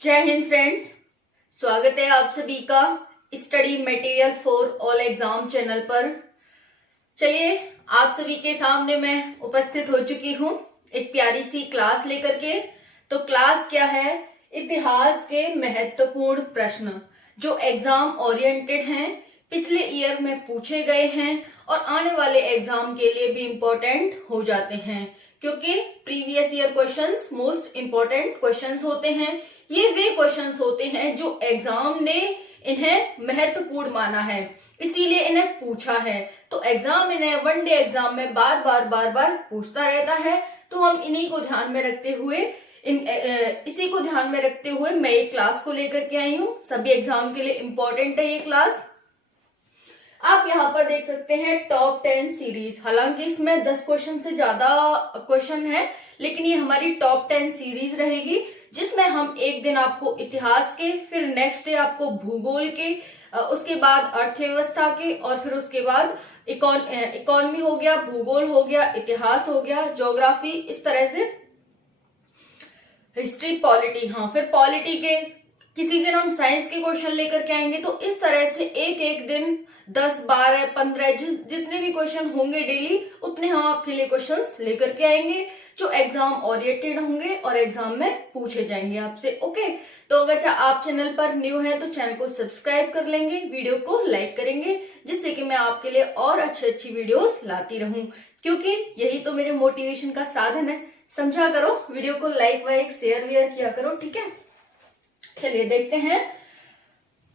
जय हिंद फ्रेंड्स। स्वागत है आप सभी का study material for all exam channel पर। चलिए, आप सभी के सामने मैं उपस्थित हो चुकी हूँ एक प्यारी सी क्लास लेकर के। तो क्लास क्या है? इतिहास के महत्वपूर्ण प्रश्न जो एग्जाम ओरिएंटेड हैं, पिछले ईयर में पूछे गए हैं और आने वाले एग्जाम के लिए भी इम्पोर्टेंट हो जाते हैं, क्योंकि previous year questions most important questions होते हैं। ये वे क्वेश्चंस होते हैं जो एग्जाम ने इन्हें महत्वपूर्ण माना है, इसीलिए इन्हें पूछा है। तो एग्जाम इन्हें वनडे एग्जाम में बार बार पूछता रहता है। तो हम इन्हीं को ध्यान में रखते हुए इसी को ध्यान में रखते हुए मैं एक क्लास को लेकर के आई हूँ। सभी एग्जाम के लिए इम्पोर्टेंट है ये क्लास। आप यहाँ पर देख सकते हैं टॉप 10 सीरीज। हालांकि इसमें 10 क्वेश्चन से ज्यादा क्वेश्चन है, लेकिन ये हमारी टॉप 10 सीरीज रहेगी, जिसमें हम एक दिन आपको इतिहास के, फिर नेक्स्ट डे आपको भूगोल के, उसके बाद अर्थव्यवस्था के, और फिर उसके बाद इकोनॉमी हो गया, भूगोल हो गया, इतिहास हो गया, ज्योग्राफी, इस तरह से हिस्ट्री, पॉलिटी, हाँ फिर पॉलिटी के किसी दिन हम साइंस के क्वेश्चन लेकर के आएंगे। तो इस तरह से एक एक दिन 10, 12, 15 जितने भी क्वेश्चन होंगे डेली, उतने हम आपके लिए क्वेश्चंस लेकर के आएंगे जो एग्जाम ओरिएंटेड होंगे और एग्जाम में पूछे जाएंगे आपसे। ओके, तो अगर आप चैनल पर न्यू है तो चैनल को सब्सक्राइब कर लेंगे, वीडियो को लाइक करेंगे, जिससे कि मैं आपके लिए और अच्छी वीडियोस लाती रहूं, क्योंकि यही तो मेरे मोटिवेशन का साधन है। समझा करो, वीडियो को लाइक वाइक शेयर वेयर किया करो, ठीक है। चलिए देखते हैं।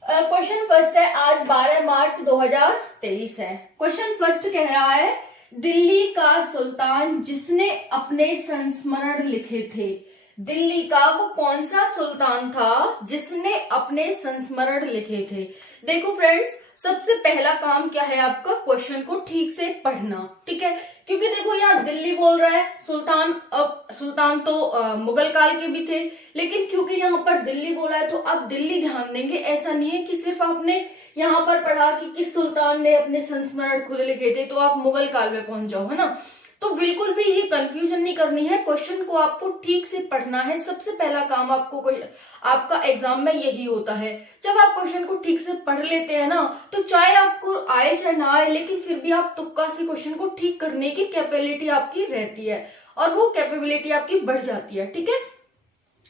क्वेश्चन फर्स्ट है, आज 12 मार्च 2023 है। क्वेश्चन फर्स्ट कह रहा है, दिल्ली का सुल्तान जिसने अपने संस्मरण लिखे थे। दिल्ली का वो कौन सा सुल्तान था जिसने अपने संस्मरण लिखे थे? देखो फ्रेंड्स, सबसे पहला काम क्या है आपका? क्वेश्चन को ठीक से पढ़ना, ठीक है। क्योंकि देखो यहाँ दिल्ली बोल रहा है, सुल्तान तो मुगल काल के भी थे, लेकिन क्योंकि यहाँ पर दिल्ली बोला है तो आप दिल्ली ध्यान देंगे। ऐसा नहीं है कि सिर्फ आपने यहाँ पर पढ़ा कि किस सुल्तान ने अपने संस्मरण खुद लिखे थे तो आप मुगल काल में पहुंच जाओ, है ना। तो बिल्कुल भी ये कंफ्यूजन नहीं करनी है, क्वेश्चन को आपको ठीक से पढ़ना है। सबसे पहला काम आपका एग्जाम में यही होता है। जब आप क्वेश्चन को ठीक से पढ़ लेते हैं ना, तो चाहे आपको आए चाहे ना आए, लेकिन फिर भी आप तुक्का से क्वेश्चन को ठीक करने की कैपेबिलिटी आपकी रहती है, और वो कैपेबिलिटी आपकी बढ़ जाती है, ठीक है।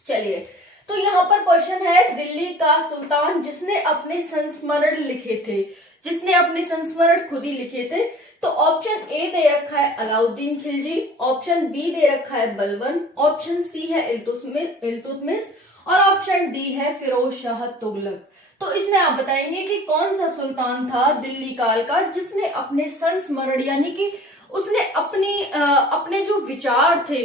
चलिए, तो यहाँ पर क्वेश्चन है, दिल्ली का सुल्तान जिसने अपने संस्मरण लिखे थे, जिसने अपने संस्मरण खुद ही लिखे थे। तो ऑप्शन ए दे रखा है अलाउद्दीन खिलजी, ऑप्शन बी दे रखा है बलबन, ऑप्शन सी है इल्तुतमिश, और ऑप्शन डी है फिरोज शाह तुगलक। तो इसमें आप बताएंगे कि कौन सा सुल्तान था दिल्ली काल का जिसने अपने संस्मरण, यानी कि उसने अपने जो विचार थे,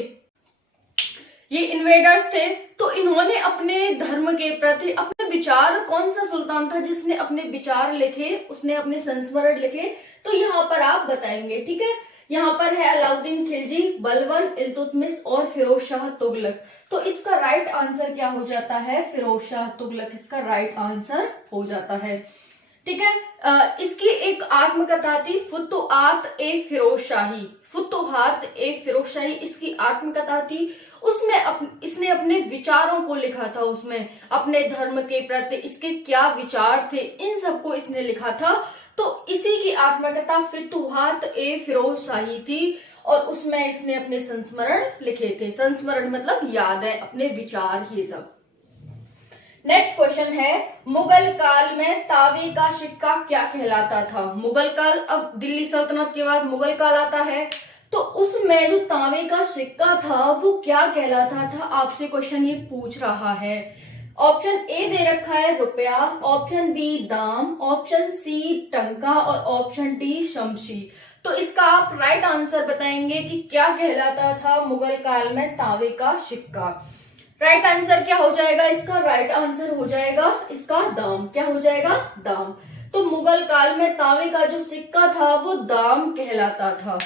ये इन्वेडर्स थे, तो इन्होंने अपने धर्म के प्रति अपने विचार, कौन सा सुल्तान था जिसने अपने विचार लिखे, उसने अपने संस्मरण लिखे। तो यहाँ पर आप बताएंगे, ठीक है। यहाँ पर है अलाउद्दीन खिलजी, बलबन, इल्तुतमिश और फिरोज शाह तुगलक। तो इसका राइट आंसर क्या हो जाता है? फिरोज शाह तुगलक इसका राइट आंसर हो जाता है, ठीक है। इसकी एक आत्मकथा थी, फुतुहात ए फिरोज शाही, इसकी आत्मकथा थी। उसमें इसने अपने विचारों को लिखा था, उसमें अपने धर्म के प्रति इसके क्या विचार थे, इन सबको इसने लिखा था। तो इसी की आत्मकथा फुतुहात ए फिरोज शाही थी, और उसमें इसने अपने संस्मरण लिखे थे। संस्मरण मतलब याद है, अपने विचार, ये सब। नेक्स्ट क्वेश्चन है, मुगल काल में तांबे का सिक्का क्या कहलाता था? मुगल काल, अब दिल्ली सल्तनत के बाद मुगल काल आता है, तो उसमें जो तांबे का सिक्का था वो क्या कहलाता था? आपसे क्वेश्चन ये पूछ रहा है। ऑप्शन ए दे रखा है रुपया, ऑप्शन बी दाम, ऑप्शन सी टंका, और ऑप्शन डी शमशी। तो इसका आप राइट आंसर बताएंगे कि क्या कहलाता था मुगल काल में तांबे का सिक्का। राइट आंसर क्या हो जाएगा इसका? राइट आंसर हो जाएगा इसका दाम। क्या हो जाएगा? दाम। तो मुगल काल में तांबे का जो सिक्का था वो दाम कहलाता था।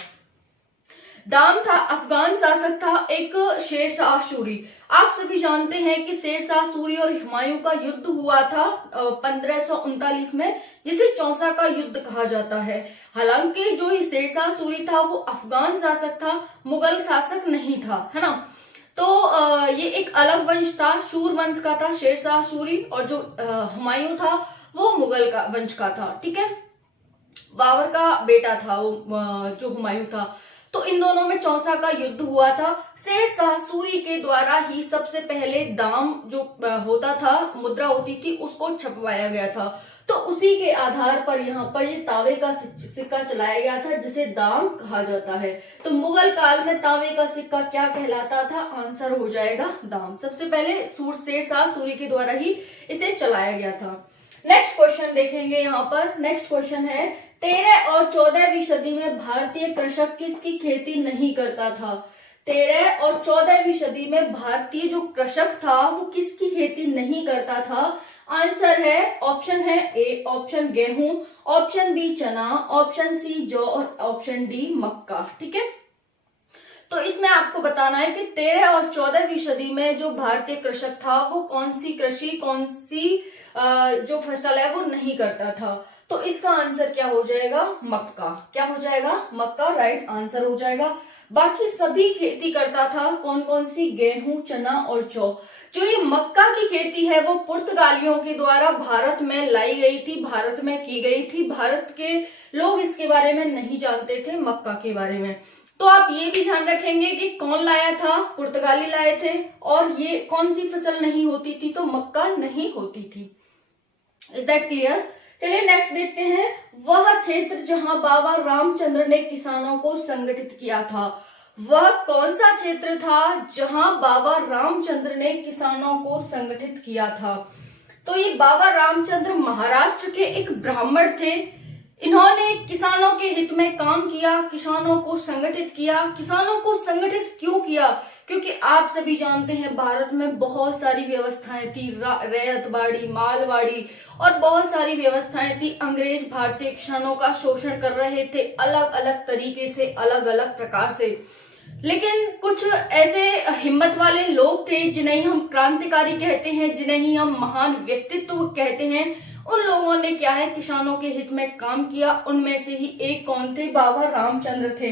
दाम था, अफगान शासक था एक शेरशाह सूरी। आप सभी जानते हैं कि शेरशाह सूरी और हुमायूं का युद्ध हुआ था 1539 में, जिसे चौसा का युद्ध कहा जाता है। हालांकि जो ये शेरशाह सूरी था वो अफगान शासक था, मुगल शासक नहीं था, है ना। तो ये एक अलग वंश था, शूर वंश का था, शेरशाह सूरी, और जो हुमायूं था वो मुगल का वंश का था। ठीक है, बाबर का बेटा था वो जो हुमायूं था। तो इन दोनों में चौसा का युद्ध हुआ था। शेरशाह सूरी के द्वारा ही सबसे पहले दाम जो होता था, मुद्रा होती थी, उसको छपवाया गया था। तो उसी के आधार पर यहाँ पर ये तांबे का सिक्का चलाया गया था, जिसे दाम कहा जाता है। तो मुगल काल में तांबे का सिक्का क्या कहलाता था? आंसर हो जाएगा दाम। सबसे पहले शेरशाह सूरी के द्वारा ही इसे चलाया गया था। नेक्स्ट क्वेश्चन देखेंगे यहाँ पर। नेक्स्ट क्वेश्चन है 13 और 14वीं सदी में भारतीय कृषक किसकी खेती नहीं करता था? 13 और 14वीं सदी में भारतीय जो कृषक था वो किसकी खेती नहीं करता था? आंसर है, ऑप्शन है ए, ऑप्शन गेहूं, ऑप्शन बी चना, ऑप्शन सी जौ और ऑप्शन डी मक्का। ठीक है, तो इसमें आपको बताना है कि 13 और 14वीं सदी में जो भारतीय कृषक था वो कौन सी कृषि, कौन सी जो फसल है वो नहीं करता था। तो इसका आंसर क्या हो जाएगा? मक्का। क्या हो जाएगा? मक्का राइट आंसर हो जाएगा। बाकी सभी खेती करता था। कौन कौन सी? गेहूं, चना और जौ। जो ये मक्का की खेती है वो पुर्तगालियों के द्वारा भारत में लाई गई थी, भारत में की गई थी। भारत के लोग इसके बारे में नहीं जानते थे, मक्का के बारे में। तो आप ये भी ध्यान रखेंगे कि कौन लाया था? पुर्तगाली लाए थे। और ये कौन सी फसल नहीं होती थी? तो मक्का नहीं होती थी। Is that clear? चलिए नेक्स्ट देखते हैं। वह क्षेत्र जहां बाबा रामचंद्र ने किसानों को संगठित किया था, वह कौन सा क्षेत्र था जहां बाबा रामचंद्र ने किसानों को संगठित किया था? तो ये बाबा रामचंद्र महाराष्ट्र के एक ब्राह्मण थे। इन्होंने किसानों के हित में काम किया, किसानों को संगठित किया। किसानों को संगठित क्यों किया? क्योंकि आप सभी जानते हैं भारत में बहुत सारी व्यवस्थाएं थी, रैयतवाड़ी, मालवाड़ी और बहुत सारी व्यवस्थाएं थी। अंग्रेज भारतीय किसानों का शोषण कर रहे थे अलग अलग तरीके से, अलग अलग प्रकार से। लेकिन कुछ ऐसे हिम्मत वाले लोग थे जिन्हें हम क्रांतिकारी कहते हैं, जिन्हें ही हम महान व्यक्तित्व कहते हैं। उन लोगों ने क्या है, किसानों के हित में काम किया। उनमें से ही एक कौन थे? बाबा रामचंद्र थे।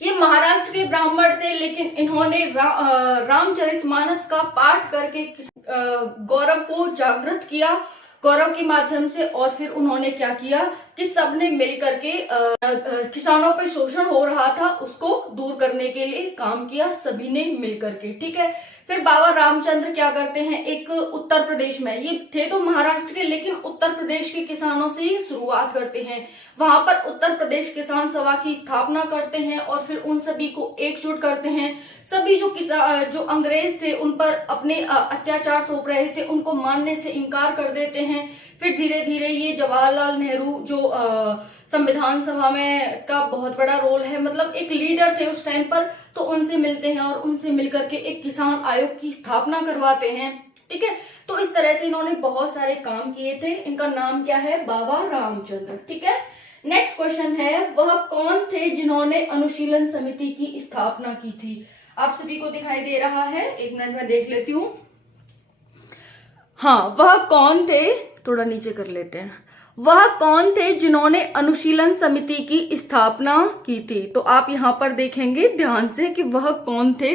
ये महाराष्ट्र के ब्राह्मण थे, लेकिन इन्होंने रामचरितमानस का पाठ करके गौरव को जागृत किया, गौरव के माध्यम से। और फिर उन्होंने क्या किया कि सबने मिलकर के किसानों पर शोषण हो रहा था उसको दूर करने के लिए काम किया, सभी ने मिलकर के। ठीक है, फिर बाबा रामचंद्र क्या करते हैं, एक उत्तर प्रदेश में, ये थे तो महाराष्ट्र के लेकिन उत्तर प्रदेश के किसानों से ही शुरुआत करते हैं। वहां पर उत्तर प्रदेश किसान सभा की स्थापना करते हैं और फिर उन सभी को एकजुट करते हैं। सभी जो अंग्रेज थे उन पर अपने अत्याचार थोप रहे थे, उनको मानने से इनकार कर देते हैं। फिर धीरे धीरे ये जवाहरलाल नेहरू जो संविधान सभा में का बहुत बड़ा रोल है, मतलब एक लीडर थे उस टाइम पर, तो उनसे मिलते हैं और उनसे मिलकर के एक किसान आयोग की स्थापना करवाते हैं। ठीक है, तो इस तरह से इन्होंने बहुत सारे काम किए थे। इनका नाम क्या है? बाबा रामचंद्र। ठीक है, नेक्स्ट क्वेश्चन है, वह कौन थे जिन्होंने अनुशीलन समिति की स्थापना की थी? आप सभी को दिखाई दे रहा है, एक मिनट में देख लेती हूँ। हाँ, वह कौन थे, थोड़ा नीचे कर लेते हैं। वह कौन थे जिन्होंने अनुशीलन समिति की स्थापना की थी? तो आप यहां पर देखेंगे ध्यान से कि वह कौन थे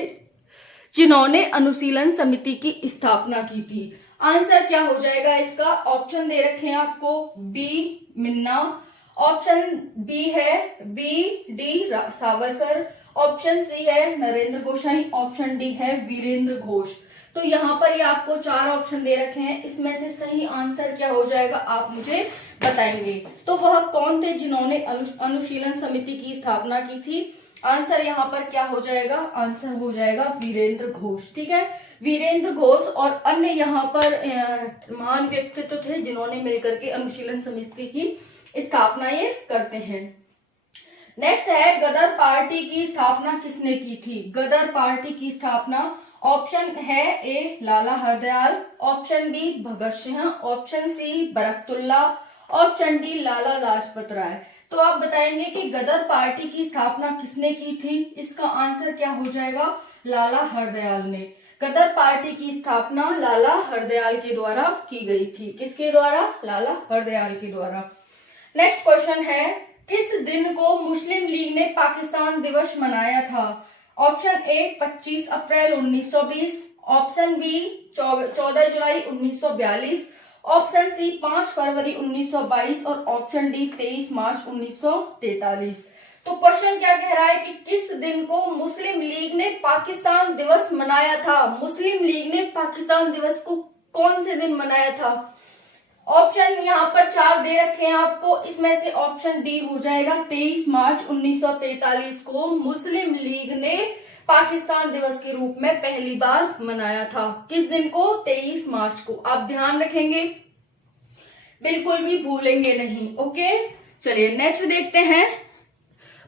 जिन्होंने अनुशीलन समिति की स्थापना की थी। आंसर क्या हो जाएगा इसका? ऑप्शन दे रखे हैं आपको, बी मिन्ना, ऑप्शन बी है B D Savarkar, option C है नरेंद्र गोसाई, ऑप्शन डी है वीरेंद्र घोष। तो यहाँ पर ये आपको 4 ऑप्शन दे रखे हैं, इसमें से सही आंसर क्या हो जाएगा आप मुझे बताएंगे। तो वह कौन थे जिन्होंने अनुशीलन समिति की स्थापना की थी? आंसर यहाँ पर क्या हो जाएगा? आंसर हो जाएगा वीरेंद्र घोष। ठीक है, वीरेंद्र घोष और अन्य यहाँ पर महान व्यक्तित्व थे जिन्होंने मिलकर के अनुशीलन समिति की स्थापना ये करते हैं। नेक्स्ट है, गदर पार्टी की स्थापना किसने की थी? गदर पार्टी की स्थापना ऑप्शन है A Lala Hardayal, option B Bhagat Singh, option C Barkatullah, option D Lala Lajpat Rai. तो आप बताएंगे कि गदर पार्टी की स्थापना किसने की थी? इसका आंसर क्या हो जाएगा? लाला हरदयाल ने। गदर पार्टी की स्थापना लाला हरदयाल के द्वारा की गई थी। किसके द्वारा? लाला हरदयाल के द्वारा। नेक्स्ट क्वेश्चन है, किस दिन को मुस्लिम लीग ने पाकिस्तान दिवस मनाया था? ऑप्शन ए 25 अप्रैल 1920, ऑप्शन बी 14 जुलाई 1942, ऑप्शन सी 5 फरवरी 1922 और ऑप्शन डी 23 मार्च 1943। तो क्वेश्चन क्या कह रहा है कि किस दिन को मुस्लिम लीग ने पाकिस्तान दिवस मनाया था? मुस्लिम लीग ने पाकिस्तान दिवस को कौन से दिन मनाया था? ऑप्शन यहाँ पर 4 दे रखे हैं आपको, इसमें से ऑप्शन डी हो जाएगा 23 मार्च 1943 को मुस्लिम लीग ने पाकिस्तान दिवस के रूप में पहली बार मनाया था। किस दिन को? 23 मार्च को। आप ध्यान रखेंगे, बिल्कुल भी भूलेंगे नहीं। ओके, चलिए नेक्स्ट देखते हैं।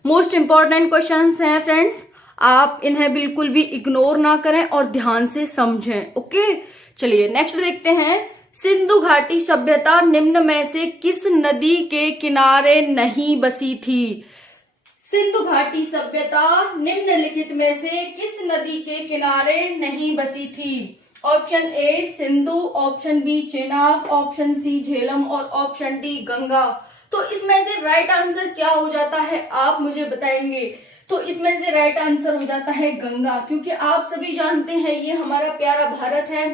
मोस्ट इंपॉर्टेंट क्वेश्चंस हैं फ्रेंड्स, आप इन्हें बिल्कुल भी इग्नोर ना करें और ध्यान से समझें। ओके, चलिए नेक्स्ट देखते हैं। सिंधु घाटी सभ्यता निम्न में से किस नदी के किनारे नहीं बसी थी? सिंधु घाटी सभ्यता निम्नलिखित में से किस नदी के किनारे नहीं बसी थी? Option A Sindhu, option B Chenab, option C Jhelum और ऑप्शन डी गंगा। तो इसमें से राइट आंसर क्या हो जाता है आप मुझे बताएंगे? तो इसमें से राइट आंसर हो जाता है गंगा, क्योंकि आप सभी जानते हैं ये हमारा प्यारा भारत है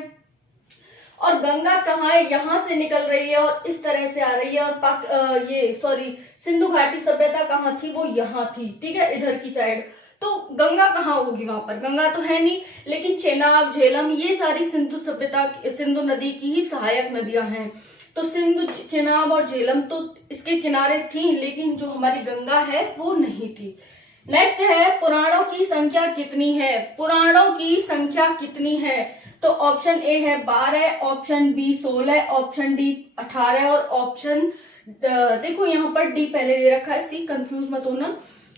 और गंगा कहाँ है? यहाँ से निकल रही है और इस तरह से आ रही है। और सिंधु घाटी सभ्यता कहाँ थी? वो यहाँ थी, ठीक है, इधर की साइड। तो गंगा कहाँ होगी? वहां पर गंगा तो है नहीं, लेकिन चेनाब, झेलम ये सारी सिंधु नदी की ही सहायक नदियां हैं। तो सिंधु, चेनाब और झेलम तो इसके किनारे थी, लेकिन जो हमारी गंगा है वो नहीं थी। नेक्स्ट है पुराणों की संख्या कितनी है? पुराणों की संख्या कितनी है? तो ऑप्शन ए है 12, ऑप्शन बी 16, ऑप्शन डी 18 और ऑप्शन देखो यहाँ पर डी पहले दे रखा है, सी कंफ्यूज मत होना।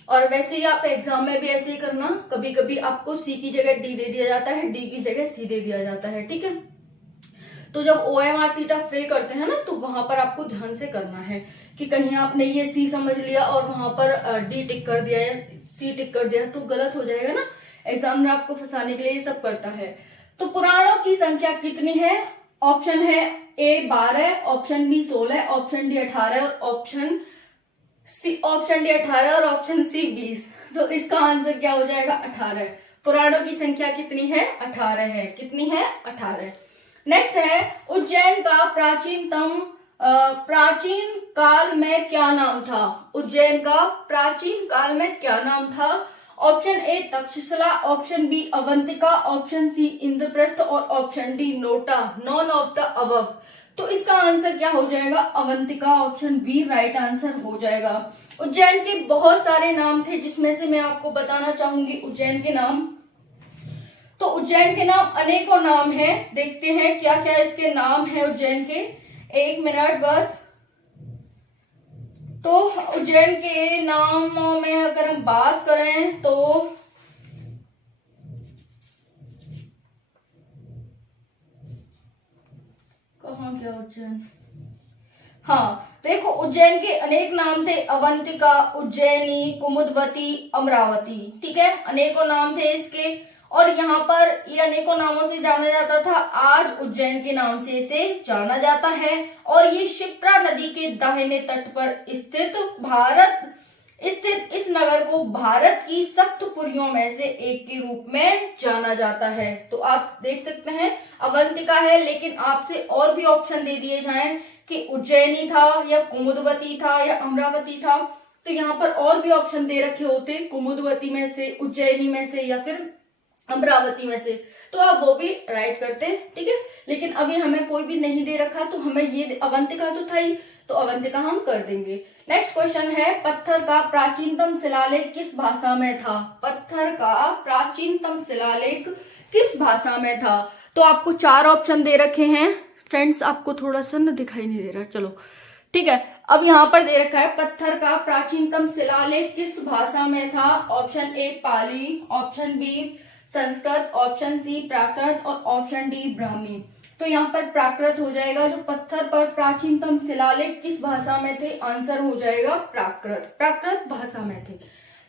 और वैसे ही आप एग्जाम में भी ऐसे ही करना, कभी कभी आपको सी की जगह डी दे दिया जाता है, डी की जगह सी दे दिया जाता है, ठीक है। तो जब OMR सीट आप फिल करते हैं ना, तो वहां पर आपको ध्यान से करना है कि कहीं आपने ये सी समझ लिया और वहां पर डी टिक कर दिया या सी टिक कर दिया तो गलत हो जाएगा ना। एग्जाम में आपको फंसाने के लिए ये सब करता है। तो पुराणों की संख्या कितनी है? ऑप्शन है ए 12, ऑप्शन बी 16, ऑप्शन डी 18 और ऑप्शन डी 18 और ऑप्शन सी 20। तो इसका आंसर क्या हो जाएगा? 18। पुराणों की संख्या कितनी है? 18 है। कितनी है? 18। नेक्स्ट है उज्जैन का प्राचीन काल में क्या नाम था? उज्जैन का प्राचीन काल में क्या नाम था? Option A Takshashila, option B Avantika, option C Indraprastha और option D NOTA. None of the above. तो इसका आंसर क्या हो जाएगा? Avantika, option B right answer हो जाएगा। उज्जैन के बहुत सारे नाम थे, जिसमें से मैं आपको बताना चाहूंगी उज्जैन के नाम। तो उज्जैन के नाम अनेकों नाम हैं, देखते हैं क्या क्या इसके नाम है उज्जैन के। एक मिनट बस। तो उज्जैन के नामों में अगर हम बात करें तो कहाँ गया उज्जैन? हाँ देखो, उज्जैन के अनेक नाम थे, अवंतिका, उज्जैनी, कुमुदवती, अमरावती, ठीक है, अनेकों नाम थे इसके। और यहाँ पर ये अनेकों नामों से जाना जाता था, आज उज्जैन के नाम से इसे जाना जाता है। और ये शिप्रा नदी के दाहिने तट पर स्थित इस नगर को भारत की सप्तपुरियों में से एक के रूप में जाना जाता है। तो आप देख सकते हैं अवंतिका है, लेकिन आपसे और भी ऑप्शन दे दिए जाएं कि उज्जैनी था या कुमुदवती था या अमरावती था, तो यहाँ पर और भी ऑप्शन दे रखे होते, कुमुदवती में से, उज्जैनी में से या फिर अमरावती में से, तो आप वो भी राइट करते, ठीक है। लेकिन अभी हमें कोई भी नहीं दे रखा, तो हमें ये अवंतिका तो था ही, तो अवंतिका हम कर देंगे। नेक्स्ट क्वेश्चन है पत्थर का प्राचीनतम शिलालेख किस भाषा में था? पत्थर का प्राचीनतम शिलालेख किस भाषा में था? तो आपको 4 ऑप्शन दे रखे हैं फ्रेंड्स, आपको थोड़ा सा ना दिखाई नहीं दे रहा, चलो ठीक है। अब यहाँ पर दे रखा है पत्थर का प्राचीनतम शिलालेख किस भाषा में था? Option A Pali, option B Sanskrit, option C Prakrit और ऑप्शन डी ब्राह्मी। तो यहाँ पर प्राकृत हो जाएगा। जो पत्थर पर प्राचीनतम शिलालेख किस भाषा में थे? आंसर हो जाएगा प्राकृत, प्राकृत भाषा में थे।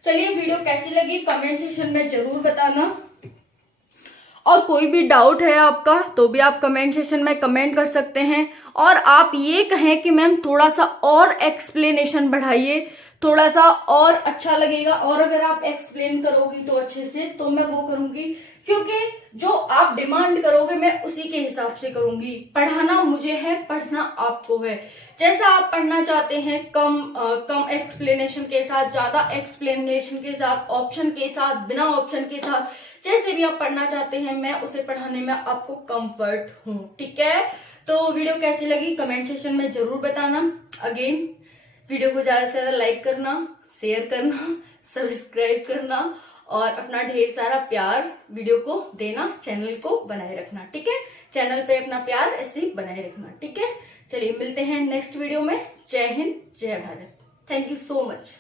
चलिए, वीडियो कैसी लगी कमेंट सेक्शन में जरूर बताना, और कोई भी डाउट है आपका तो भी आप कमेंट सेक्शन में कमेंट कर सकते हैं। और आप ये कहें कि मैम थोड़ा सा और एक्सप्लेनेशन बढ़ाइए, थोड़ा सा और अच्छा लगेगा, और अगर आप एक्सप्लेन करोगी तो अच्छे से, तो मैं वो करूंगी, क्योंकि जो आप डिमांड करोगे मैं उसी के हिसाब से करूंगी। पढ़ाना मुझे है, पढ़ना आपको है। जैसा आप पढ़ना चाहते हैं, कम एक्सप्लेनेशन के साथ, ज्यादा एक्सप्लेनेशन के साथ, ऑप्शन के साथ, बिना ऑप्शन के साथ, जैसे भी आप पढ़ना चाहते हैं, मैं उसे पढ़ाने में आपको कंफर्ट हूँ। ठीक है, तो वीडियो कैसी लगी कमेंट सेक्शन में जरूर बताना। अगेन वीडियो को ज्यादा से ज्यादा लाइक करना, शेयर करना, सब्सक्राइब करना और अपना ढेर सारा प्यार वीडियो को देना, चैनल को बनाए रखना। ठीक है, चैनल पे अपना प्यार ऐसे ही बनाए रखना। ठीक है, चलिए मिलते हैं नेक्स्ट वीडियो में। जय हिंद, जय Bharat. Thank you so much.